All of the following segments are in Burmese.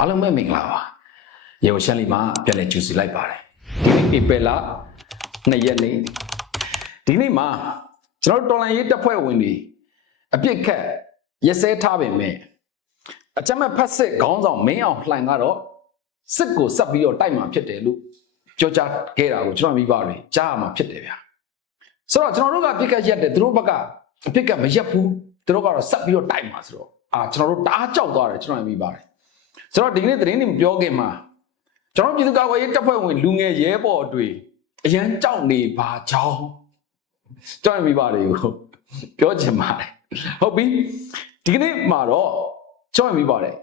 အားလုံးပဲမင်္ဂလာပါရေဝရှန်လီမှာပြန်လည်ကြိုဆိုလိုက်ပါတယ်ဒီနေ့ဧပြီလ2ရက်နေ့ဒီနေ့မှာကျွန်တော်တို့တော်လန်ရေးတပ်ဖွဲ့ဝင်တွေအပြစ်ခတ်ရက်စဲထားပေမဲ့အကြမ်းမဲ့ဖက်စစ်ခေါင်းဆောင်မင်းအောင်လှိုင်ကတော့စစ်ကိုဆက်ပြီးတော့တိုက်မှာဖြစ်တယ်လို့ပြောကြားခဲ့တာကိုကျွန်တော်မိဘတွေကြားရမှာဖြစ်တယ်ဗျာဆိုတော့ကျွန်တော်တို့ကပြစ်ခတ်ရက်တယ်သူတို့ဘက်ကအပြစ်ကမရက်ဘူးသူတို့ကတော့ဆက်ပြီးတော့တိုက်မှာဆိုတော့အာကျွန်တော်တို့တအားကြောက်သွားတယ်ကျွန်တော်မိပါတယ် ဆိုတော့ဒီကနေ့သတင်းတွေမပြောခင်မှာကျွန်တော်ပြည်သူ့ကာကွယ်ရေးတပ်ဖွဲ့ဝင်လူငယ်ရဲဘော်တွေအရန်ကြောက်နေပါကြောင်းကြောက်နေမိပါတွေကိုပြောချင်ပါတယ်ဟုတ်ပြီဒီကနေ့မှာတော့ကြောက်နေမိပါတယ်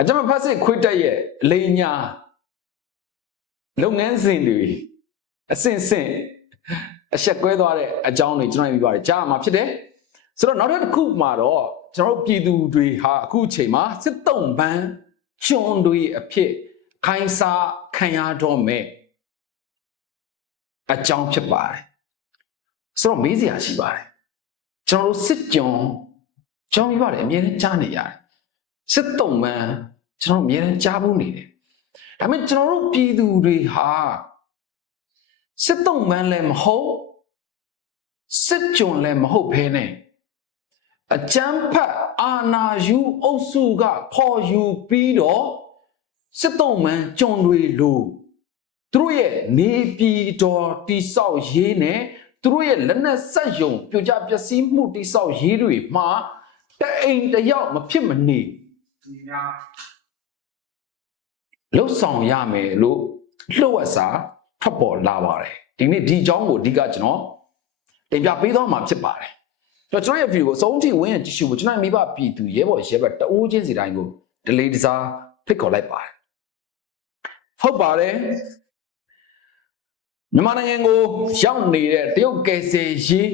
အကြမ်းဖက်စစ်ခွေးတက်ရဲ့အလိညာလုပ်ငန်းစဉ်တွေအဆင့်ဆင့်အဆက်ကွဲသွားတဲ့အကြောင်းတွေကျွန်တော်မိပါတယ်ကြားမှာဖြစ်တယ်ဆိုတော့နောက်တစ်ခုမှာတော့ကျွန်တော်တို့ပြည်သူတွေဟာအခုအချိန်မှာစစ်တုံးပန်း ကျွန်တွေအဖြစ်ခိုင်းစားခံရတော့မယ်အကြောင်းဖြစ်ပါတယ်ဆိုတော့မေးစရာရှိပါတယ်ကျွန်တော်တို့စစ်ကြုံကျွန်တော်ပြပါတယ်အမြဲတမ်းကြားနေရတယ်စစ်တုံးပန်းကျွန်တော်အမြဲတမ်းကြားဖို့နေတယ်ဒါပေမဲ့ကျွန်တော်တို့ပြည်သူတွေဟာစစ်တုံးပန်းလည်းမဟုတ်စစ်ကြုံလည်းမဟုတ်ဘဲနဲ့ အကျန်းဖတ်အာနာယူအုပ်စုကခေါ်ယူပြီးတော့စစ်တုံးမှန်ကြုံတွေလို့သူတို့ရဲ့နေပြည်တော်တိဆောက်ရေးနဲ့သူတို့ရဲ့လက်နက်ဆက်ယုံပြကြပျက်စီးမှုတိဆောက်ရေးတွေမှာတအိမ်တစ်ယောက်မဖြစ်မနေလှုပ်ဆောင်ရမယ်လို့လှုပ်ဝက်စာထွက်ပေါ်လာပါတယ်ဒီနေ့ဒီအကြောင်းကိုအဓိကကျွန်တော်တင်ပြပေးသွားမှာဖြစ်ပါတယ် ကျွန်တော်ရဲ့ view ကိုအဆုံးထိဝင်ရကြည့်ရှုဖို့ကျွန်တော်မိဘပြည်သူရဲဘော်ရဲဘက်တအိုးချင်းစီတိုင်းကို delay တစားဖိတ်ခေါ်လိုက်ပါတယ်ဟုတ်ပါတယ်မြန်မာနိုင်ငံကိုရောက်နေတဲ့တရုတ်ကယ်ဆယ်ရေး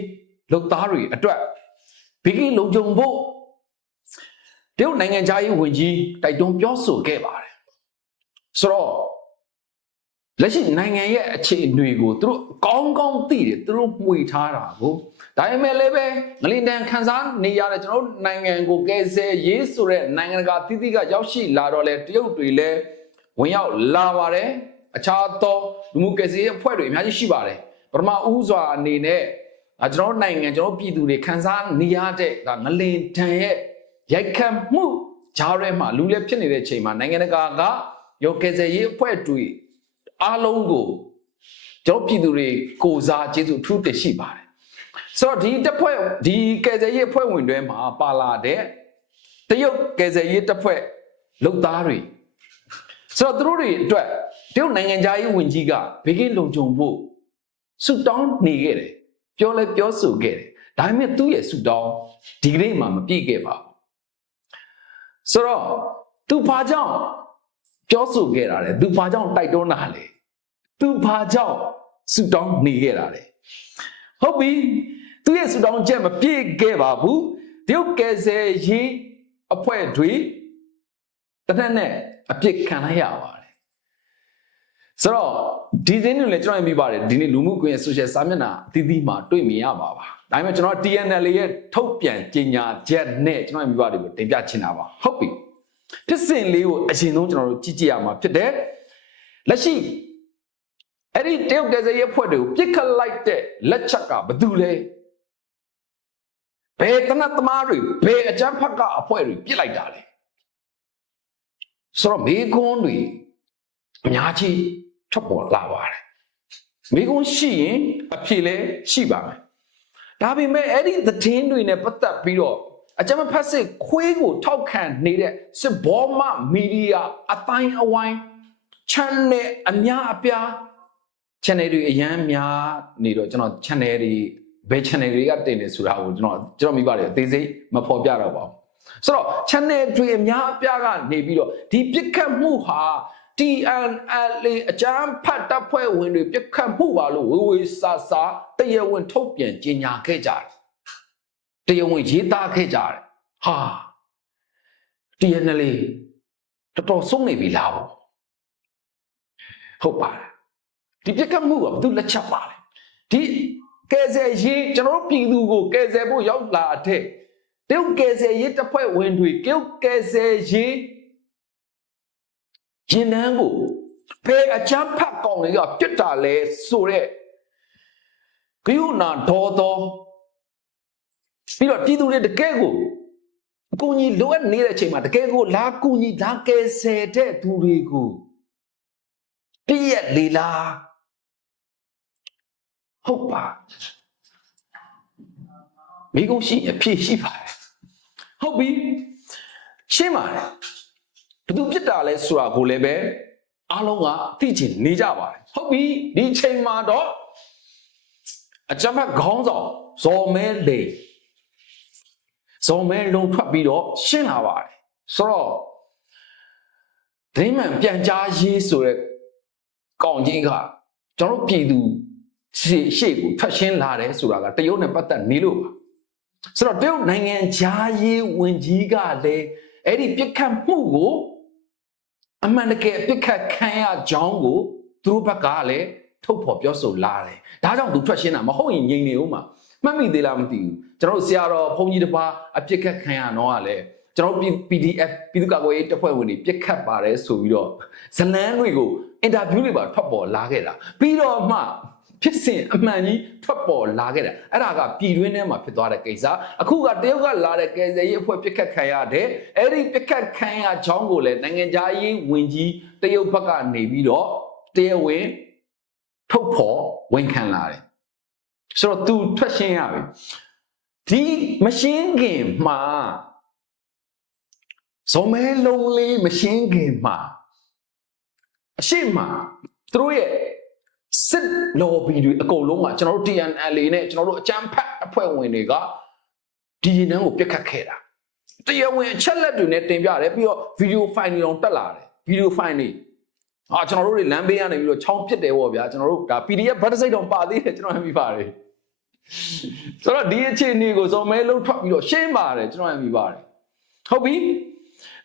လုပ်သားတွေအတွက်ဘီကင်းလုံခြုံဖို့တရုတ်နိုင်ငံသားရေးဝန်ကြီးတိုက်တွန်းပြောဆိုခဲ့ပါတယ်ဆိုတော့လက်ရှိနိုင်ငံရဲ့အခြေအနေကိုသူတို့ကောင်းကောင်းသိတယ်သူတို့မှွေထားတာကို ဒါပေမဲ့လည်းပဲငလင်တန်ခန်းစားနေရတဲ့ကျွန်တော်တို့နိုင်ငံကိုကယ်ဆယ်ရေးဆိုတဲ့နိုင်ငံတကာသီးသီးကရောက်ရှိလာတော့လေတရုတ်တွေလည်းဝင်ရောက်လာပါတယ်အခြားသောလူမှုကယ်ဆယ်ရေးအဖွဲ့တွေအများကြီးရှိပါတယ်ပထမဦးစွာအနေနဲ့ဒါကျွန်တော်တို့နိုင်ငံကျွန်တော်တို့ပြည်သူတွေခန်းစားနေရတဲ့ဒါငလင်တန်ရဲ့ရိုက်ခတ်မှုကြားထဲမှာလူလည်းဖြစ်နေတဲ့ချိန်မှာနိုင်ငံတကာကရောကယ်ဆယ်ရေးအဖွဲ့တွေအားလုံးကိုကျွန်တော်ပြည်သူတွေကိုစားကျေးဇူးအထူးတင်ရှိပါတယ် ဆိုတော့ဒီတပ်ဖွဲ့ဒီကယ်ဆယ်ရေးအဖွဲ့ဝင်တွေမှာပါလာတဲ့တရုတ်ကယ်ဆယ်ရေးတပ်ဖွဲ့လုံသားတွေဆိုတော့သူတို့တွေအတွက်တရုတ်နိုင်ငံသားရေးဝန်ကြီးကဘေကင်းလုံခြုံဖို့ဆုတောင်းနေခဲ့တယ်ပြောလဲပြောဆိုခဲ့တယ်ဒါပေမဲ့သူ့ရဲ့ဆုတောင်းဒီကနေ့မှမပြည့်ခဲ့ပါဘူးဆိုတော့သူဘာကြောင့်ပြောဆိုခဲ့တာလဲသူဘာကြောင့်တိုက်တွန်းတာလဲသူဘာကြောင့်ဆုတောင်းနေခဲ့တာလဲဟုတ်ပြီ သူရဲ့ဆုတောင်းချက်မပြည့်ခဲ့ပါဘူးတရုတ်ကယ်ဆယ်ရေးအဖွဲ့တွေတနက်နဲ့အပြစ်ခံလိုက်ရပါတယ်ဆိုတော့ဒီသင်းတွေလည်းကျွန်တော်မြင်ပါတယ်ဒီနေ့လူမှုကွန်ရက် social စာမျက်နှာအသီးသီးမှာတွေ့မြင်ရပါပါဒါပေမဲ့ကျွန်တော် TNL ရဲ့ထုတ်ပြန်ကြေညာချက်နဲ့ကျွန်တော်မြင်ပါတယ်ကိုတင်ပြချင်တာပါဟုတ်ပြီဖြစ်စဉ်လေးကိုအရင်ဆုံးကျွန်တော်တို့ကြည့်ကြည့်ရမှာဖြစ်တယ်လက်ရှိအဲ့ဒီတရုတ်ကယ်ဆယ်ရေးအဖွဲ့တွေကိုပြစ်ခတ်လိုက်တဲ့လက်ချက်ကဘာတူလဲ ဘယ်တနတ်သမားတွေဘယ်အကြမ်းဖက်ကအဖွဲ့တွေပြစ်လိုက်တာလဲဆိုတော့မေကွန်းတွေအများကြီးထွက်ပေါ်လာပါတယ်မေကွန်းရှိရင်အဖြေလဲရှိပါမယ်ဒါပေမဲ့အဲ့ဒီသတင်းတွေနဲ့ပတ်သက်ပြီးတော့အကြမ်းဖက်စစ်ခွေးကိုထောက်ခံနေတဲ့စစ်ဘောမမီဒီယာအတိုင်းအဝိုင်း channel အများအပြား channel တွေအရန်များနေတော့ကျွန်တော် channel တွေ ဘယ် channel တွေကတင်နေဆိုတာကိုကျွန်တော်ကျွန်တော်မိပါတယ်အသေးစိတ်မဖော်ပြတော့ပါဘူးဆိုတော့ channel တွေအများအပြားကနေပြီးတော့ဒီပြစ်ခတ်မှုဟာ TNLA အကြမ်းဖတ်တပ်ဖွဲ့ဝင်တွေပြစ်ခတ်မှုပါလို့ဝေဝေဆာဆာတရားဝင်ထုတ်ပြန်ကြေညာခဲ့ကြတယ်တရားဝင်ရေးသားခဲ့ကြတယ်ဟာ TNLA တော်တော်ဆုံးနေပြီလားဟုတ်ပါတယ်ဒီပြစ်ခတ်မှုကဘယ်သူလက်ချက်ပါလဲဒီ ကယ်ဆယ်ရေးကျွန်တော်တို့ပြည်သူကိုကယ်ဆယ်ဖို့ရောက်လာတဲ့တရုတ်ကယ်ဆယ်ရေးတပ်ဖွဲ့ဝင်တွေကဲကယ်ဆယ်ရေးရင်တန်းကိုဘယ်အချမ်းဖတ်ကောင်တွေကပြစ်တာလဲဆိုတဲ့ဂယုဏဒေါ်တော်ပြီးတော့ပြည်သူတွေတကယ်ကိုအကူကြီးလိုအပ်နေတဲ့အချိန်မှာတကယ်ကိုလာကူကြီးလာကယ်ဆယ်တဲ့သူတွေကိုပြည့်ရက်လေလား ဟုတ်ပါမိကုံရှိအဖြစ်ရှိပါတယ်ဟုတ်ပြီရှင်းပါတယ်ဘသူပြစ်တာလဲဆိုတာကိုလည်းပဲအားလုံးကသိချင်နေကြပါတယ်ဟုတ်ပြီဒီချိန်မှာတော့အကြမ်းဖက်ခေါင်းဆောင်ဇော်မဲလေဇော်မဲလုံးထွက်ပြီးတော့ရှင်းလာပါတယ်ဆိုတော့ဒိမန်ပြန်ကြားရေးဆိုတဲ့ကောင်ကြီးကကျွန်တော်တို့ပြည်သူ ရှေ့ရှေ့ကိုထွက်ရှင်းလာတယ်ဆိုတာကတရုတ်နဲ့ပတ်သက်နေလို့ပါဆိုတော့တရုတ်နိုင်ငံဂျားရေးဝင်ကြီးကလည်းအဲ့ဒီပြစ်ခတ်မှုကိုအမှန်တကယ်ပြစ်ခတ်ခံရကြောင်းကိုသူတို့ဘက်ကလည်းထုတ်ဖော်ပြောဆိုလာတယ်ဒါကြောင့်သူထွက်ရှင်းတာမဟုတ်ရင်ငြိမ်နေဦးမှာမှတ်မိသေးလားမသိဘူးကျွန်တော်တို့ဆရာတော်ဘုန်းကြီးတစ်ပါးအပြစ်ခတ်ခံရတော့ကလည်းကျွန်တော်တို့ PDF ပြည်သူ့ကာကွယ်ရေးတပ်ဖွဲ့ဝင်တွေပြစ်ခတ်ပါတယ်ဆိုပြီးတော့ဇလန်းတွေကိုအင်တာဗျူးတွေပါထွက်ပေါ်လာခဲ့တာပြီးတော့မှ ဖြစ်စဉ်အမှန်ကြီးထွက်ပေါ်လာခဲ့တာအဲ့ဒါကပြည်တွင်းထဲမှာဖြစ်သွားတဲ့ကိစ္စအခုကတရုတ်ကလာတဲ့ကယ်ဆယ်ရေးအဖွဲ့ပြစ်ခတ်ခံရတယ်အဲ့ဒီပြစ်ခတ်ခံရချောင်းကိုလည်းနိုင်ငံသားရေးဝင်ကြီးတရုတ်ဘက်ကနေပြီးတော့တရားဝင်ထုတ်ဖော်ဝန်ခံလာတယ်ဆိုတော့ तू ထွက်ရှင်းရပြီဒီမရှင်းခင်မှာဇုံမဲလုံးလေးမရှင်းခင်မှာအရှိမသူတို့ရဲ့ စစ် lobby တွေအကုန်လုံးကကျွန်တော်တို့ TNL နဲ့ကျွန်တော်တို့အကြမ်းဖက်အဖွဲ့ဝင်တွေကဒီရင်နှန်းကိုပြစ်ခတ်ခဲ့တာတရားဝင်အချက်လက်တွေနဲ့တင်ပြတယ်ပြီးတော့ video file တွေတော့တက်လာတယ် video file တွေအာကျွန်တော်တို့တွေလမ်းဘေးကနေပြီးတော့ချောင်းပစ်တယ်ပေါ့ဗျာကျွန်တော်တို့ဒါ PDF ဗတ်စိတ်တော့ပါသေးတယ်ကျွန်တော်မှမိပါတယ်ဆိုတော့ဒီအခြေအနေကိုစုံမဲလုံးထွက်ပြီးတော့ရှင်းပါတယ်ကျွန်တော်မှမိပါတယ်ဟုတ်ပြီ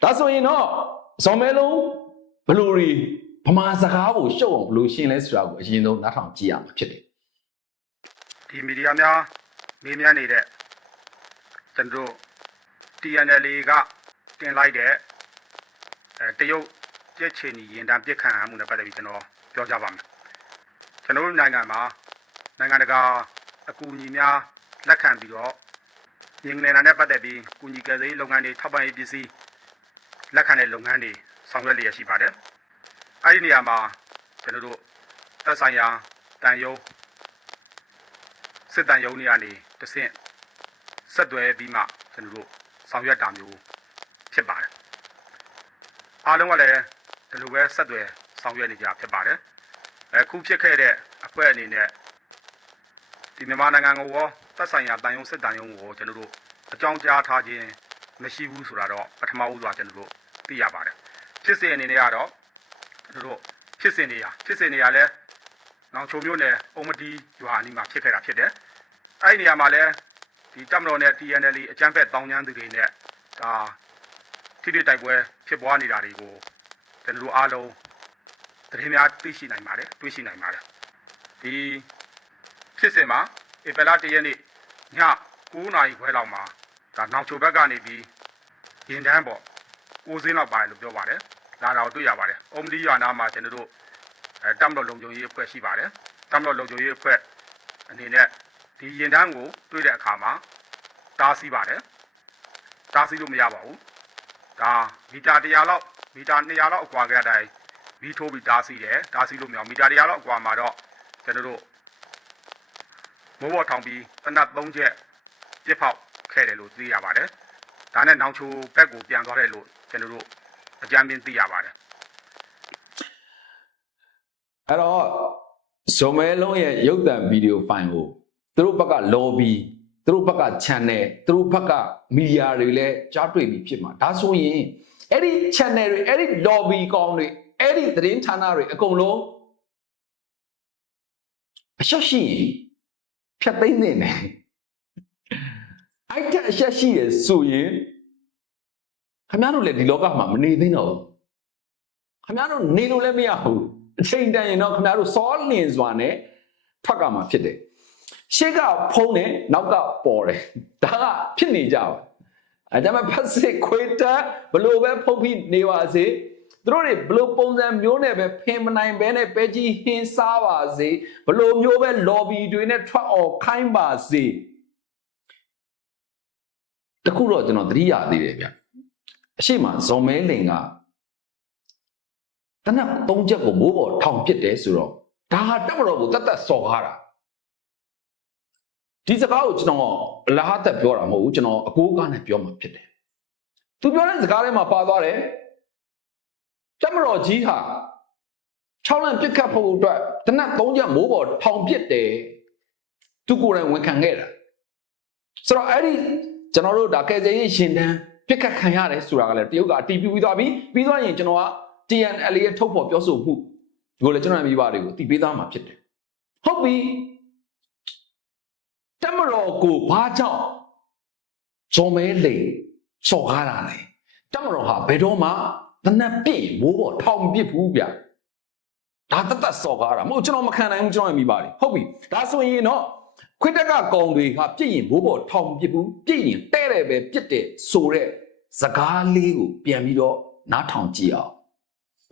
ဒါဆိုရင်တော့ဇော်မဲလုံးဘလူရီ ဗမာစကားကိုရှုပ်အောင်ဘလို့ရှင်းလဲဆိုတာကိုအရင်ဆုံးနားထောင်ကြည့်ရမှာဖြစ်တယ်ဒီမီဒီယာများမေးမြန်းနေတဲ့ကျွန်တော်တို့ TNL ကတင်လိုက်တဲ့အဲတရုတ်ကြက်ချီနီရင်တန်းပြစ်ခံရမှုနဲ့ပတ်သက်ပြီးကျွန်တော်ပြောကြပါမယ်ကျွန်တော်တို့နိုင်ငံမှာနိုင်ငံတကာအကူအညီများလက်ခံပြီးတော့ရင်းနေတာနဲ့ပတ်သက်ပြီးကူညီကယ်ဆယ်ရေးလုပ်ငန်းတွေထောက်ပံ့ရေးပစ္စည်းလက်ခံတဲ့လုပ်ငန်းတွေဆောင်ရွက်လျက်ရှိပါတယ် အဲဒီနေရာမှာကျွန်တော်တို့သက်ဆိုင်ရာတန်ယုံစစ်တမ်းရုံးတွေကနေတဆင့်ဆက်သွယ်ပြီးမှကျွန်တော်တို့ဆောင်ရွက်တာမျိုးဖြစ်ပါတယ်အားလုံးကလည်းဒီလိုပဲဆက်သွယ်ဆောင်ရွက်နေကြဖြစ်ပါတယ်အခုဖြစ်ခဲ့တဲ့အဖွဲ့အနေနဲ့ဒီမြန်မာနိုင်ငံကိုရောသက်ဆိုင်ရာတန်ယုံစစ်တမ်းရုံးကိုကျွန်တော်တို့အကြောင်းကြားထားခြင်းမရှိဘူးဆိုတာတော့ပထမဦးစွာကျွန်တော်တို့သိရပါတယ်ဖြစ်စဉ်အနေနဲ့ကတော့ ကျွန်တော်တို့ဖြစ်စဉ်တွေရာဖြစ်စဉ်တွေရာလဲနောင်ချုံမျိုးနဲ့အုံမတီရွာအနီးမှာဖြစ်ခဲ့တာဖြစ်တယ်အဲ့ဒီနေရာမှာလဲဒီတပ်မတော်နဲ့ TNL အကြမ်းဖက်တောင်းကျမ်းသူတွေနဲ့ဒါထိတိတိုက်ပွဲဖြစ်ပွားနေတာတွေကိုကျွန်တော်တို့အားလုံးသတင်းများသိရှိနိုင်ပါတယ်တွေ့ရှိနိုင်ပါတယ်ဒီဖြစ်စဉ်မှာဧပြီလ၁ရက်နေ့ည9:00နာရီခွဲလောက်မှာဒါနောက်ချိုဘက်ကနေပြီးရင်တန်းပေါ့ကိုစင်းလောက်ပါတယ်လို့ပြောပါတယ် လာတာကိုတွေ့ရပါတယ်အုံမဒီရွာနာမှာကျွန်တော်တို့အဲတပ်မတော်လုံခြုံရေးအဖွဲ့ရှိပါတယ်တပ်မတော်လုံခြုံရေးအဖွဲ့အနေနဲ့ဒီရင်တန်းကိုတွေ့တဲ့အခါမှာတားဆီးပါတယ်တားဆီးလို့မရပါဘူးဒါမီတာ100လောက်မီတာ200လောက်အကွာကြတဲ့အတိုင်းမီးထိုးပြီးတားဆီးတယ်တားဆီးလို့မရဘူးမီတာ100လောက်အကွာမှာတော့ကျွန်တော်တို့မိုးဘော်ထောင်ပြီးတနတ်3ချက်ပြစ်ဖောက်ခဲ့တယ်လို့သိရပါတယ်ဒါနဲ့နောင်ချိုဘက်ကိုပြန်သွားတယ်လို့ကျွန်တော်တို့ အကြမ်းပြင်းသိရပါတယ်အဲ့တော့ဇုံမဲလုံးရဲ့ရုပ်သံဗီဒီယိုဖိုင်ကိုသူတို့ဘက်က lobby သူတို့ဘက်က channel သူတို့ဘက်က media တွေလည်းကြားတွေ့ပြီးဖြစ်မှာဒါဆိုရင်အဲ့ဒီ channel တွေအဲ့ဒီ lobby ကောင်တွေအဲ့ဒီသတင်းဌာနတွေအကုန်လုံးအရှက်ရှိရင်ဖြတ်သိမ်းနေတယ်အဲ့တဲ့အရှက်ရှိရဆိုရင် ခင်ဗျားတို့လည်းဒီလောကမှာမနေသိတော့ဘူးခင်ဗျားတို့နေလို့လည်းမရဘူးအချိန်တန်ရင်တော့ခင်ဗျားတို့စောလင်စွာနဲ့ထွက်ကမှာဖြစ်တယ်ရှေ့ကဖုံးတယ်နောက်ကပေါ်တယ်ဒါကဖြစ်နေကြပါအဲဒါမှဖက်စစ်ခွေတက်ဘလို့ပဲဖုံးပြီးနေပါစေသူတို့တွေဘလို့ပုံစံမျိုးနဲ့ပဲဖင်မနိုင်ဘဲနဲ့ပဲကြီးဟင်းစားပါစေဘလို့မျိုးပဲ lobby တွေနဲ့ထွက်អော်ခိုင်းပါစေတခုတော့ကျွန်တော်သတိရသေးတယ်ဗျ အရှိမဇော်မဲလင်ကတနက်သုံးချက်ကိုမိုးပေါ်ထောင်ပစ်တယ်ဆိုတော့ဒါဟာတက်မတော်ကိုတတ်တတ်စော်ကားတာဒီစကားကိုကျွန်တော်အလားတက်ပြောတာမဟုတ်ဘူးကျွန်တော်အကိုးကားနဲ့ပြောမှဖြစ်တယ်သူပြောတဲ့စကားထဲမှာပါသွားတယ်တက်မတော်ကြီးဟာ6လမ်းပြစ်ခတ်ဖို့အတွက်တနက်သုံးချက်မိုးပေါ်ထောင်ပစ်တယ်သူကိုယ်တိုင်ဝန်ခံခဲ့တာဆိုတော့အဲ့ဒီကျွန်တော်တို့ဒါကဲစရေးရှင်တန်း ပြစ်ခတ်ခံရတယ်ဆိုတာကလည်းတရုတ်ကအတီးပြပြီးသွားပြီပြီးသွားရင်ကျွန်တော်က TNL ရဲ့ထုတ်ဖော်ပြောဆိုမှုဒီကိုလည်းကျွန်တော်မိဘတွေကိုတီးပေးသားမှာဖြစ်တယ်ဟုတ်ပြီတမတော်ကိုဘာကြောင့်ဇုံမဲလေစော်ကားတာလဲတမတော်ဟာဘယ်တော့မှတနက်ပြည့်မိုးပေါ်ထောင်မပစ်ဘူးဗျဒါတတ်တတ်စော်ကားတာမဟုတ်ကျွန်တော်မခံနိုင်ဘူးကျွန်တော်မိဘတွေဟုတ်ပြီဒါဆိုရင်တော့ ခွစ်တက်ကကောင်တွေဟာပြည့်ရင်မိုးပေါ်ထောင်မပစ်ဘူးပြည့်ရင်တဲ့တယ်ပဲပြစ်တယ်ဆိုတဲ့စကားလေးကိုပြန်ပြီးတော့နားထောင်ကြည့်အောင်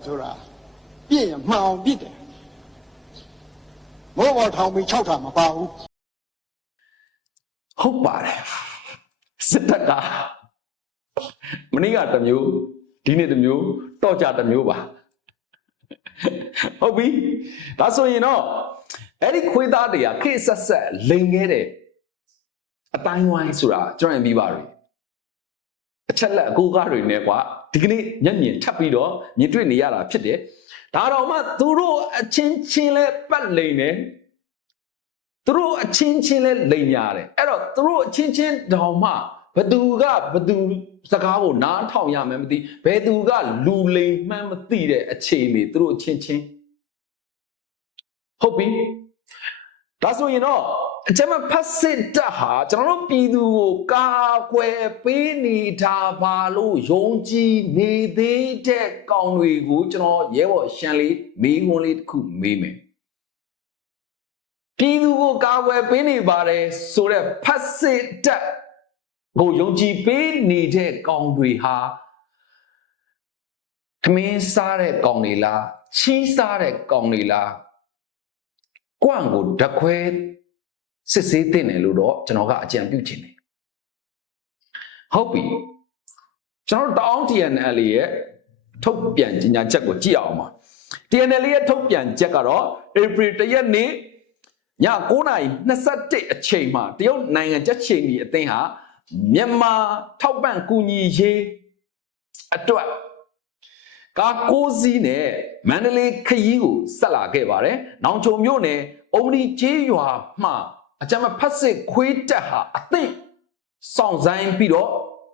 ဆိုတာပြည့်ရင်မှန်အောင်ပြစ်တယ်မိုးပေါ်ထောင်ပြီး၆ထာမပါဘူးဟုတ်ပါတယ်စစ်တပ်ကမနေ့ကတစ်မျိုးဒီနေ့တစ်မျိုးတော့ကြတစ်မျိုးပါဟုတ်ပြီဒါဆိုရင်တော့ အဲ့ဒီခွေးသားတွေကခေတ်ဆက်ဆက်လိန်ခဲ့တဲ့အတိုင်းဝိုင်းဆိုတာကျွန်တော်ရင်ပြီးပါပြီအချက်လက်အကူကားတွေနဲ့ကွာဒီကနေ့ညံ့ညင်ထပ်ပြီးတော့မြင်တွေ့နေရတာဖြစ်တယ်ဒါတော့မှသူတို့အချင်းချင်းလဲပတ်လိန်နေသူတို့အချင်းချင်းလဲလိန်များတယ်အဲ့တော့သူတို့အချင်းချင်းတောင်မှဘသူကဘသူစကားကိုနားထောင်ရမယ်မသိဘယ်သူကလူလိန်မှန်းမသိတဲ့အခြေအနေသူတို့အချင်းချင်းဟုတ်ပြီ ဒါဆိုရင်တော့အကျမဖတ်စစ်တပ်ဟာကျွန်တော်တို့ပြည်သူကိုကာကွယ်ပေးနေတာဘာလို့ယုံကြည်နေသေးတဲ့ကောင်တွေကိုကျွန်တော်ရဲဘော်ရှန်လေးမေးခွန်းလေးတစ်ခုမေးမယ်ပြည်သူကိုကာကွယ်ပေးနေပါတယ်ဆိုတော့ဖတ်စစ်တပ်ကိုယုံကြည်ပေးနေတဲ့ကောင်တွေဟာခမင်းစားတဲ့ကောင်တွေလားချီးစားတဲ့ကောင်တွေလား ကွန့်ကိုဓခွဲစစ်ဆေးတင်တယ်လို့တော့ကျွန်တော်ကအကြံပြုချင်တယ်ဟုတ်ပြီကျွန်တော်တို့တောင်း TNL ရဲ့ထုတ်ပြန်ကြေညာချက်ကိုကြည့်အောင်ပါ TNL ရဲ့ထုတ်ပြန်ချက်ကတော့ April 1ရက်နေ့ည9:21အချိန်မှာတရုတ်နိုင်ငံချက်ချိန်ဒီအသင်းဟာမြန်မာထောက်ပံ့ကူညီရေးအတွက် ကားကိုးစီးနဲ့မန္တလေးခရီးကိုဆက်လာခဲ့ပါတယ်။နောင်ချုံမြို့နယ်အုံဒီကျေးရွာမှအကြမ်းဖက်စစ်ခွေးတက်ဟာအသိစောင့်ဆိုင်ပြီးတော့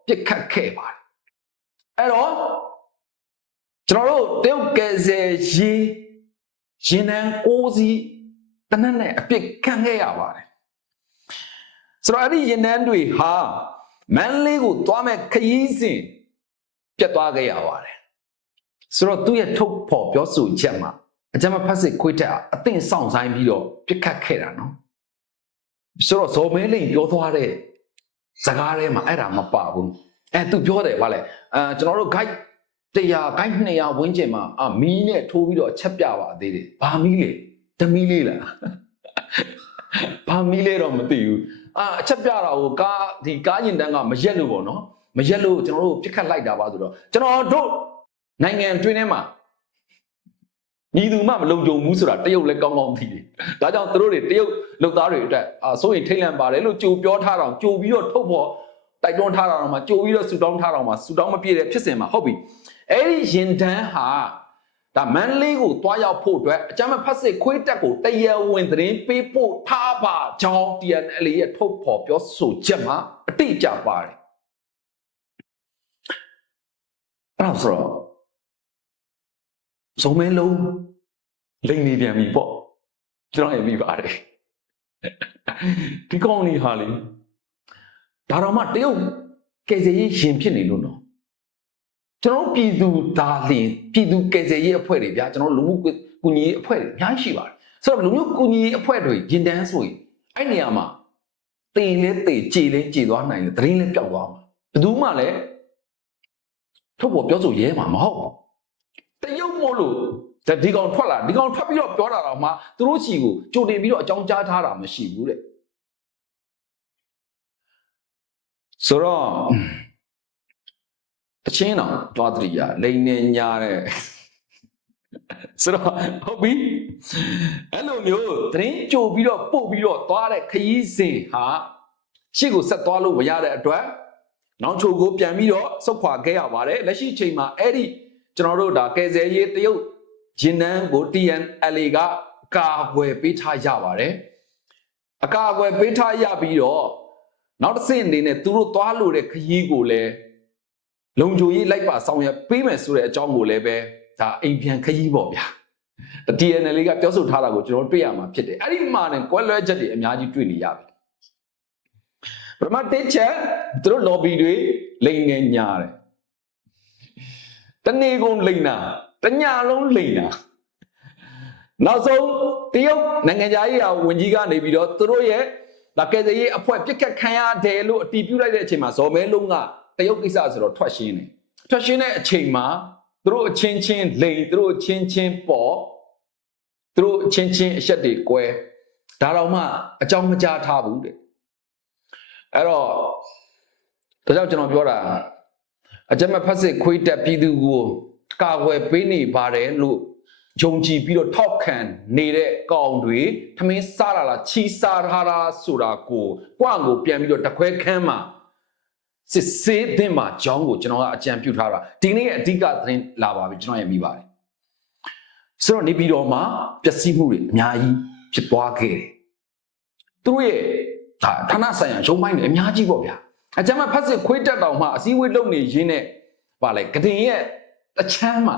ပြစ်ခတ်ခဲ့ပါတယ်။အဲ့တော့ကျွန်တော်တို့တရုတ်ကယ်ဆယ်ရေးရင်နံကိုးစီးတနက်နဲ့အပြစ်ခံခဲ့ရပါတယ်။ဆိုတော့အဲ့ဒီရင်နံတွေဟာမန္တလေးကိုသွားမဲ့ခရီးစဉ်ပြတ်သွားခဲ့ရပါတယ်။ ဆိုတော့သူ့ရဲ့ထုတ်ဖော်ပြောဆိုချက်မှာအကြမ်းဖက်စစ်ခွေးတက်အသင့်ဆောင်ဆိုင်ပြီးတော့ပြစ်ခတ်ခဲ့တာနော်ဆိုတော့ဇော်မဲလိန်ပြောသွားတဲ့စကားထဲမှာအဲ့ဒါမပါဘူးအဲသူပြောတယ်ဗါလဲအဲကျွန်တော်တို့ guide 100 guide 200ဝန်းကျင်မှာအမီးနဲ့ထိုးပြီးတော့အချက်ပြပါသေးတယ်ဘာမီးလဲတမီးလေးလားဘာမီးလဲတော့မသိဘူးအာအချက်ပြတာကိုကားဒီကားရင်တန်းကမရက်လို့ပေါ့နော်မရက်လို့ကျွန်တော်တို့ပြစ်ခတ်လိုက်တာပါဆိုတော့ကျွန်တော်တို့ နိုင်ငံတွင်းထဲမှာညီသူမှမလုံခြုံဘူးဆိုတာတရုတ်လည်းကောင်းကောင်းသိတယ်။ဒါကြောင့်သူတို့တွေတရုတ်လုပ်သားတွေအတွက်အာဆိုရင်ထိတ်လန့်ပါတယ်လို့ကြိုပြောထားတော့ကြိုပြီးတော့ထုတ်ဖို့တိုက်တွန်းထားတာတော့မှကြိုပြီးတော့ဆူတောင်းထားတော့မှဆူတောင်းမပြည့်တဲ့ဖြစ်စဉ်မှာဟုတ်ပြီ။အဲ့ဒီရင်တန်းဟာဒါမန်လေးကိုတွားရောက်ဖို့အတွက်အကြမ်းဖက်စစ်ခွေးတက်ကိုတရဝင်သတင်းပေးဖို့ထားပါကြောင်း TNL ရဲ့ထုတ်ဖော်ပြောဆိုချက်မှာအတိအကျပါတယ်။အဲ့ဒါဆိုတော့ စုံမဲလုံးလိမ့်နေပြန်ပြီပေါ့ကျွန်တော်ရင်ပြီးပါတယ်ဒီကောင်းလေးဟာလေဒါတော့မှတရုတ်ကယ်ဆယ်ရေးရှင်ဖြစ်နေလို့နော်ကျွန်တော်ပြည်သူဒါလင်ပြည်သူကယ်ဆယ်ရေးအဖွဲ့တွေဗျာကျွန်တော်လူမှုကူညီရေးအဖွဲ့တွေအများကြီးရှိပါတယ်ဆိုတော့လူမှုကူညီရေးအဖွဲ့တွေရင်တန်းဆိုရင်အဲ့နေရာမှာတေလဲတေကြည်လဲကြည်သွားနိုင်တယ်သတင်းလဲပျောက်သွားမှာဘယ်သူမှလည်းထုတ်ဖို့ပြောဆိုရဲမှာမဟုတ်ဘူး ရုတ်မို့လို့ဒါဒီကောင်ထွက်လာဒီကောင်ထွက်ပြီးတော့ပြောတာတော့မှသူတို့ချီကိုကြိုတင်ပြီးတော့အကြောင်းကြားထားတာမရှိဘူးတဲ့ဆိုတော့တချင်းတော့တွားတရိယာလိန်နေညာတဲ့ဆိုတော့ဟုတ်ပြီအဲ့လိုမျိုးသတင်းကြိုပြီးတော့ပို့ပြီးတော့သွားတဲ့ခရီးစဉ်ဟာရှေ့ကိုဆက်သွားလို့မရတဲ့အတွက်နောက်ချိုကိုပြန်ပြီးတော့စုတ်ခွာခဲ့ရပါတယ်လက်ရှိချိန်မှာအဲ့ဒီ ကျွန်တော်တို့ဒါကယ်ဆယ်ရေးတရုတ်ဂျင်းနန်းကို TNLA ကကာကွယ်ပေးထားရပါတယ်အကာအကွယ်ပေးထားရပြီးတော့နောက်တစ်ဆင့်အနေနဲ့သူတို့သွားလို့တဲ့ခရီးကိုလည်းလုံခြုံရေးလိုက်ပါဆောင်ရွက်ပေးမယ်ဆိုတဲ့အကြောင်းကိုလည်းပဲဒါအိမ်ပြန်ခရီးပေါ့ဗျာ TNL ကပြောဆိုထားတာကိုကျွန်တော်တွေ့ရမှာဖြစ်တယ်အဲ့ဒီမှာနဲ့ကွဲလွဲချက်တွေအများကြီးတွေ့နေရပြီပထမတစ်ချက်သူတို့ lobby တွေလိန်နေညာတယ် တနေ့ကုန်လိန်တာတညလုံးလိန်တာနောက်ဆုံးတရုတ်နိုင်ငံသားရေးဝန်ကြီးကနေပြီးတော့သူတို့ရဲ့ဒါကဲစရေးအဖွဲ့ပြစ်ခတ်ခံရတယ်လို့အတီးပြုတ်လိုက်တဲ့အချိန်မှာဇော်မဲလုံးကတရုတ်ကိစ္စဆိုတော့ထွက်ရှင်းတယ်ထွက်ရှင်းတဲ့အချိန်မှာသူတို့အချင်းချင်းလိန်သူတို့အချင်းချင်းပေါ်သူတို့အချင်းချင်းအဆက်တွေကွဲဒါတော့မှအကြောင်းမကြားထားဘူးတဲ့အဲ့တော့ဒါကြောင့်ကျွန်တော်ပြောတာ အကြမ်းမဲ့ဖက်စစ်ခွေးတက်ပြည်သူကိုကာကွယ်ပေးနေပါတယ်လို့ယုံကြည်ပြီးတော့ထောက်ခံနေတဲ့ကောင်တွေထမင်းစားလာလားချီစားထားတာဆိုတာကိုကွန့်ကိုပြန်ပြီးတော့တခွဲခန်းမှာစစ်ဆေးသင့်မှာကြောင်းကိုကျွန်တော်ကအကြံပြုထားတာဒီနေ့အဓိကသတင်းလာပါပြီကျွန်တော်ရမိပါတယ်ဆိုတော့နေပြည်တော်မှာပျက်စီးမှုတွေအများကြီးဖြစ်ပွားခဲ့တယ်သူတို့ရဲ့ဒါဌာနဆိုင်ရာရုံးပိုင်းတွေအများကြီးပေါ့ဗျာ အကြမ်းမဲ့ဖက်စစ်ခွေးတက်တောင်မှအစည်းအဝေးလုပ်နေရင်းနဲ့ဗာလဲကတင်ရဲ့အချမ်းမှာ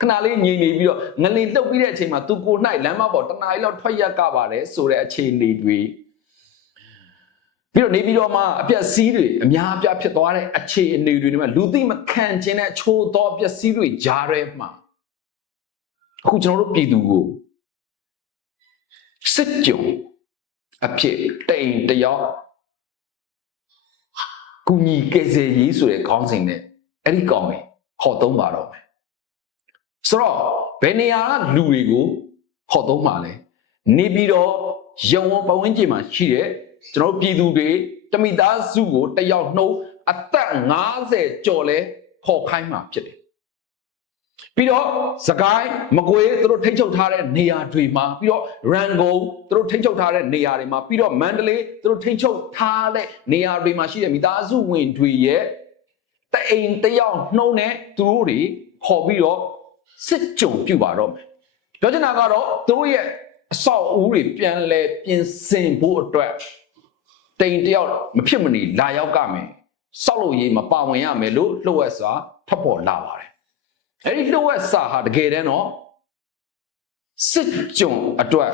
ခဏလေးငြိမ်နေပြီးတော့ငလင်လှုပ်ပြီးတဲ့အချိန်မှာသူကို၌လမ်းမပေါ်တနားရီလောက်ထွက်ရက်ကပါတယ်ဆိုတဲ့အခြေအနေတွေပြီးတော့နေပြီးတော့မှအပြက်စီးတွေအများအပြားဖြစ်သွားတဲ့အခြေအနေတွေနဲ့လူသိမခံခြင်းတဲ့ချိုးသောအပြက်စီးတွေကြားထဲမှာအခုကျွန်တော်တို့ပြည်သူကိုစစ်ကြုံအဖြစ်တိမ်တယောက် ကုညီကယ်ဆယ်ရေးဆိုတဲ့ခေါင်းစဉ်နဲ့အဲ့ဒီကောင်ကိုဟောသုံးပါတော့မယ်ဆိုတော့ဘယ်နေရာကလူတွေကိုဟောသုံးပါလဲနေပြီးတော့ရုံဝပဝင်းကျင်မှာရှိတဲ့ကျွန်တော်ပြည်သူတွေတမိသားစုကိုတယောက်နှုတ်အသက်50ကျော်လဲခေါ်ခိုင်းမှာဖြစ်တယ် ပြီးတော့စကိုင်းမကွေးသူတို့ထိတ်ချုပ်ထားတဲ့နေရာတွေမှာပြီးတော့ရန်ကုန်သူတို့ထိတ်ချုပ်ထားတဲ့နေရာတွေမှာပြီးတော့မန္တလေးသူတို့ထိတ်ချုပ်ထားတဲ့နေရာတွေမှာရှိတဲ့မိသားစုဝင်တွေရဲ့တအိမ်တယောက်နှုံးနဲ့သူတို့တွေခေါ်ပြီးတော့စစ်ကြုံပြုပါတော့မယ်ပြောချင်တာကတော့သူတို့ရဲ့အဆောက်အဦတွေပြန်လဲပြင်ဆင်ဖို့အတွက်တိမ်တယောက်မဖြစ်မနေလာရောက်ကမယ်စောက်လို့ရေးမပါဝင်ရမယ်လို့လှုပ်ဝက်စွာထပ်ပေါ်လာပါတယ် အဲ့ဒီလှုပ်ဝက်စာဟာတကယ်တမ်းတော့စစ်ကြုံအတွက်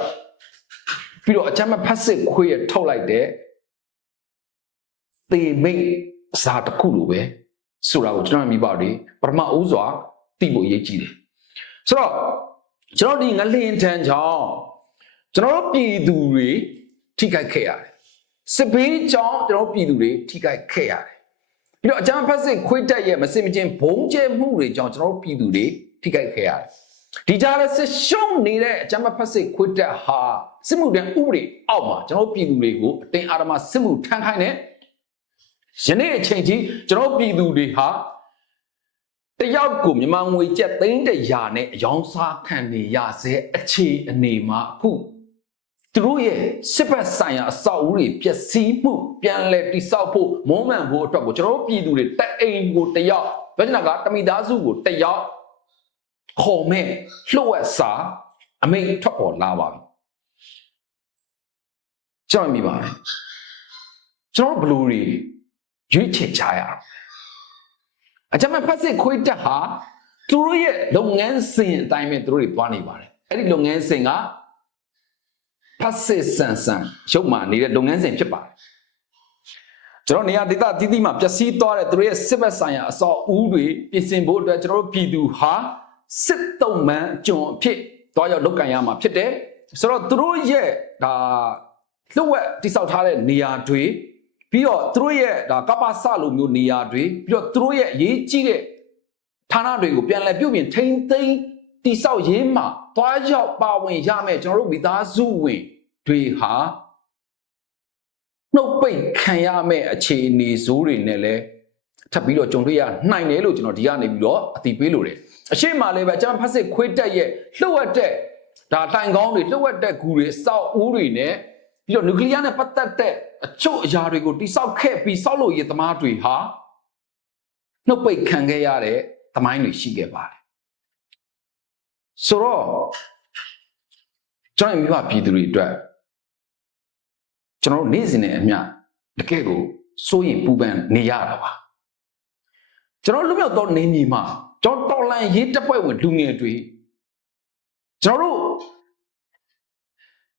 ပြီးတော့အချမ်းမဖတ်စစ်ခွေးရထုတ်လိုက်တဲ့သေမိတ်စာတစ်ခုလိုပဲဆိုတာကိုကျွန်တော်မိပါတယ်ပထမဦးစွာသိဖို့အရေးကြီးတယ်ဆိုတော့ကျွန်တော်ဒီငလင်ထန်ကြောင့်ကျွန်တော်တို့ပြည်သူတွေထိခိုက်ခဲ့ရတယ်စစ်ဘေးကြောင့်ကျွန်တော်ပြည်သူတွေထိခိုက်ခဲ့ရတယ် ပြီးတော့အကြမ်းဖက်စစ်ခွေးတက်ရဲ့မစင်မချင်းဘုံကျဲမှုတွေကြောင့်ကျွန်တော်တို့ပြည်သူတွေထိခိုက်ခဲ့ရတယ်ဒီကြားလဲစစ်ရှုံးနေတဲ့အကြမ်းဖက်စစ်ခွေးတက်ဟာစစ်မှုတန်းဥပဒေအောက်မှာကျွန်တော်ပြည်သူတွေကိုအတင်းအာရမစစ်မှုထမ်းခိုင်းတဲ့ယနေ့အချိန်ကြီးကျွန်တော်ပြည်သူတွေဟာတယောက်ကိုမြန်မာငွေကျပ်သိန်းတရာနဲ့အယောင်းစားခံနေရစေအခြေအနေမှာအခု သူတို့ရဲ့စစ်ဘက်ဆိုင်ရာအဆောက်အဦတွေပျက်စီးမှုပြန်လည်တိစောက်ဖို့မုံမှန်ဖို့အတွက်ကိုကျွန်တော်တို့ပြည်သူတွေတက်အိမ်ကိုတယောက်ပြောချင်တာကတမိသားစုကိုတယောက်ခေါ်မဲ့လှုပ်ဝက်စာအမိန်ထွက်ပေါ်လာပါပြီကျွန်တော်မြင်ပါတယ်ကျွန်တော်တို့ဘလူတွေရွေးချယ်ကြရအောင်အကြမ်းဖက်စစ်ခွေးတက်ဟာသူတို့ရဲ့လုပ်ငန်းစဉ်အတိုင်းပဲသူတို့တွေသွားနေပါတယ်အဲ့ဒီလုပ်ငန်းစဉ်က ဖက်စစ်ဆန်ဆန်ရုပ်မာနေတဲ့လုပ်ငန်းစဉ်ဖြစ်ပါတယ်ကျွန်တော်နေရာဒေသတည်တည်မှာပျက်စီးသွားတဲ့သူတို့ရဲ့စစ်ဘက်ဆိုင်ရာအစောက်အဦတွေပြင်ဆင်ဖို့အတွက်ကျွန်တော်တို့ပြည်သူဟာစစ်တုံးမှန်အကျုံအဖြစ်သွားရောက်လုပ်ကင်ရမှာဖြစ်တယ်ဆိုတော့သူတို့ရဲ့ဒါလှုပ်ဝက်တိစောက်ထားတဲ့နေရာတွေပြီးတော့သူတို့ရဲ့ဒါကပ္ပစလိုမျိုးနေရာတွေပြီးတော့သူတို့ရဲ့အရေးကြီးတဲ့ဌာနတွေကိုပြန်လည်ပြုပြင်ထိန်းသိမ်း တိဆောက်ရေးမှာသွားရောက်ပါဝင်ရမယ်ကျွန်တော်တို့မိသားစုဝင်တွေဟာနှုတ်ပိတ်ခံရမယ့်အခြေအနေဇိုးတွေနဲ့လည်းထပ်ပြီးတော့ကြုံတွေ့ရနိုင်တယ်လို့ကျွန်တော်ဒီကနေပြီးတော့အတိပေးလို့တယ်အရှိမလည်းပဲကျွန်တော်ဖတ်စစ်ခွေးတက်ရဲ့လှုပ်ဝက်တဲ့ဒါတိုင်ကောင်းတွေလှုပ်ဝက်တဲ့ဂူတွေစောက်ဦးတွေနဲ့ပြီးတော့နျူကလ িয়ার နဲ့ပတ်သက်တဲ့အချို့အရာတွေကိုတိဆောက်ခဲ့ပြီးဆောက်လို့ရသမားတွေဟာနှုတ်ပိတ်ခံခဲ့ရတဲ့သမိုင်းတွေရှိခဲ့ပါတယ် ဆိုတော့ကျွန်တော်မိဘပြည်သူတွေအတွက်ကျွန်တော်တို့နေ့စဉ်နဲ့အမျှတကယ့်ကိုစိုးရင်ပူပန်နေရတာပါကျွန်တော်လူမျိုးတော့နေမြေမှာကျွန်တော်တော်လန်ရေးတပ်ဖွဲ့ဝင်လူငယ်တွေကျွန်တော်တို့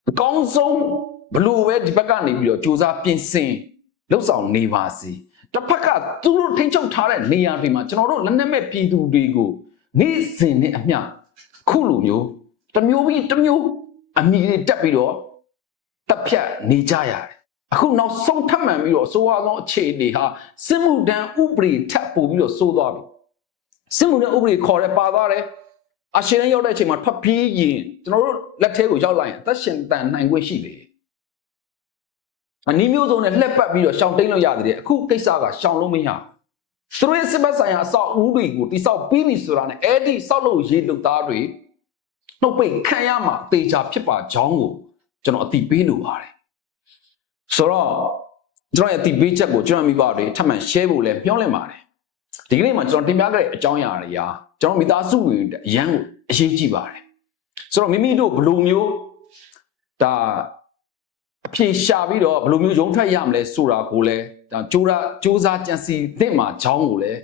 အကောင်းဆုံးဘလို့ပဲဒီဘက်ကနေပြီးတော့စူးစမ်းပြင်ဆင်လှုပ်ဆောင်နေပါစီတစ်ဖက်ကသူတို့ထိန်းချုပ်ထားတဲ့နေရာတွေမှာကျွန်တော်တို့လက်နက်မဲ့ပြည်သူတွေကိုနေ့စဉ်နဲ့အမျှ ခုလိုမျိုးတစ်မျိုးပြီးတစ်မျိုးအမိတွေတက်ပြီးတော့တပ်ဖြတ်နေကြရတယ်အခုနောက်ဆုံးထပ်မှန်ပြီးတော့ဆိုးဝါးဆုံးအခြေအနေဟာစစ်မှုတန်းဥပဒေထပ်ပို့ပြီးတော့စိုးသွားပြီစစ်မှုတန်းဥပဒေခေါ်ရဲပါသွားတယ်အရှင်ရောက်တဲ့အချိန်မှာထွက်ပြေးရင်ကျွန်တော်တို့လက်ထဲကိုရောက်လာရင်အသက်ရှင်တန်နိုင်ခွင့်ရှိတယ်အနည်းမျိုးစုံနဲ့လှက်ပတ်ပြီးတော့ရှောင်တိန်လို့ရတယ်အခုကိစ္စကရှောင်လို့မရသူတို့ရဲ့စစ်ဘက်ဆိုင်ရာအဆောက်အဦတွေကိုတိဆောက်ပြီးပြီဆိုတာနဲ့အဲ့ဒီဆောက်လို့ရေးလုပ်သားတွေ နှုတ်ပိတ်ခံရမှာတေချာဖြစ်ပါကြောင်းကိုကျွန်တော်အတိပေးလိုပါတယ်ဆိုတော့ကျွန်တော်ရဲ့အတိပေးချက်ကိုကျွန်တော်မိဘတွေထပ်မံ share ဖို့လည်းပြောလင့်ပါတယ်ဒီကနေ့မှာကျွန်တော်တင်ပြခဲ့တဲ့အကြောင်းအရာတွေရာကျွန်တော်မိသားစုတွေအရန်ကိုအရေးကြီးပါတယ်ဆိုတော့မိမိတို့ဘယ်လိုမျိုးဒါအဖြေရှာပြီးတော့ဘယ်လိုမျိုးရုံထွက်ရမလဲဆိုတာကိုလည်းဒါကြိုးစားကြိုးစားကြံစီသင့်မှာအကြောင်းကိုလည်း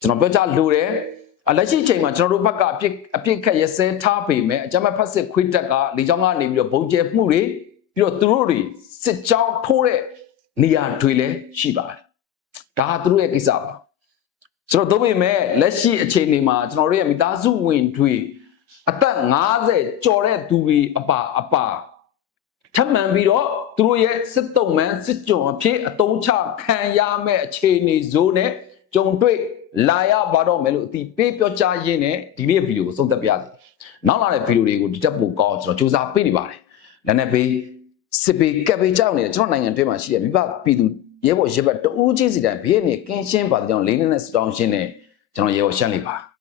ကျွန်တော်ပြောချလိုတယ်အ လက်ရှိအချိန်မှာကျွန်တော်တို့ဘက်ကအပြစ်အပြစ်ခတ်ရစဲထားပေမဲ့အကြမ်းဖက်ဖက်စစ်ခွေးတက်ကလေကြောင်းကနေပြီးတော့ဘုံကျဲမှုတွေပြီးတော့သူတို့တွေစစ်ကြောင်းထိုးတဲ့နေရာတွေလည်းရှိပါတယ်ဒါဟာသူတို့ရဲ့ကိစ္စပါဆိုတော့တို့ပေမဲ့လက်ရှိအခြေအနေမှာကျွန်တော်တို့ရဲ့မိသားစုဝင်တွေအသက်50ကျော်တဲ့သူတွေအပါအပါထပ်မံပြီးတော့သူတို့ရဲ့စစ်တုံးမှန်စစ်ကြုံအဖြစ်အတုံးချခံရမဲ့အခြေအနေဇိုးနဲ့ကြုံတွေ့ လာရပါတော့မယ်လို့အတိပေးပြောကြားရင်းနဲ့ဒီနေ့ဗီဒီယိုကိုဆုံးသက်ပြရစီ။နောက်လာတဲ့ဗီဒီယိုတွေကိုဒီတက်ပိုကောင်းကျွန်တော်စူးစမ်းပေးနေပါတယ်။လက်နဲ့ပေးစစ်ပေးကပ်ပေးကြောက်နေတဲ့ကျွန်တော်နိုင်ငံတွင်းမှာရှိတဲ့မိဘပြည်သူရဲဘော်ရဲဘက်တဦးချင်းစီတိုင်းဘေးနဲ့ကင်းရှင်းပါတဲ့ကြောင့်လေးနဲ့စတောင်းရှင်းနဲ့ကျွန်တော်ရဲဘော်ရှမ်းလေးပါ။